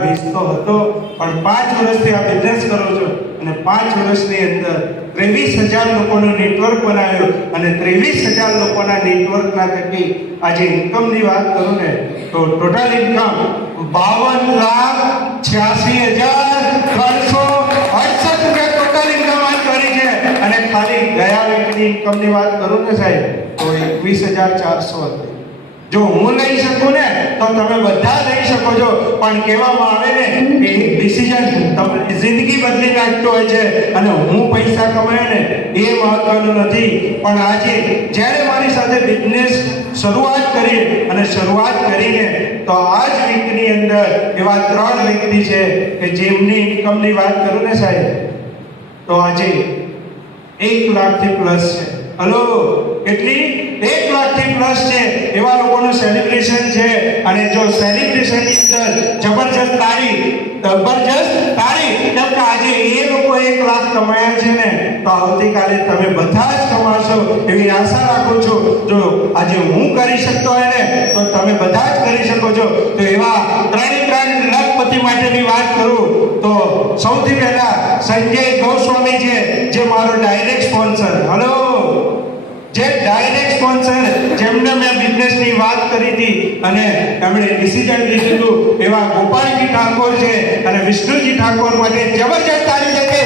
વેચતો હતો, પણ 5 વર્ષથી આ બિઝનેસ કરું છું અને 5 વર્ષની અંદર 23,000 લોકોનું નેટવર્ક બનાવ્યું અને 23,000 લોકોના નેટવર્કના થકી આજે ઇન્કમની વાત કરું ને તો ટોટલ ઇન્કમ 52,86,368 રૂપિયા ટોટલ ઇન્કમ વાત કરી છે અને ખાલી ગયા વીકની ઇન્કમની વાત કરું ને સાહેબ તો 21,400 હતી. જો હું લઈ શકું ને તો તમે બધા લઈ શકો છો, પણ કહેવામાં આવે ને કે એક ડિસિઝન તમારી જિંદગી બદલી નાખતો હોય છે અને હું પૈસા કમાય ને એ મહત્વનું નથી. પણ આજે જ્યારે મારી સાથે બિઝનેસ શરૂઆત કરીને તો આ જ વીકની અંદર એવા 3 વ્યક્તિ છે કે જેમની ઇન્કમની વાત કરું ને સાહેબ તો આજે 1 લાખથી પ્લસ છે. હલો, કેટલી? 1 લાખથી પ્લસ છે. એવા લોકોનું સેલિબ્રેશન છે અને જો સેલિબ્રેશનની અંદર જબરજસ્ત તાળી કેમ કે આજે એ લોકો 1 લાખ કમાયા છે ને તો આવતીકાલે તમે બધા જ કમાશો એવી આશા રાખું છું. જો આજે હું કરી શકતો હોય ને તો તમે બધા જ કરી શકો છો. તો એવા 3 લખપતિ માટેની વાત કરું તો સૌથી પહેલા સંજય ગોસ્વામી છે જે મારો ડાયરેક્ટ સ્પોન્સર. હલો, જે ડાયરેક્ટ સ્પોન્સર જેમને મેં બિઝનેસની વાત કરી હતી અને એમણે ડિસિઝન લીધું એવા ગોપાલજી ઠાકોર છે અને વિષ્ણુજી ઠાકોર માટે જબરજસ્ત તાળી છે.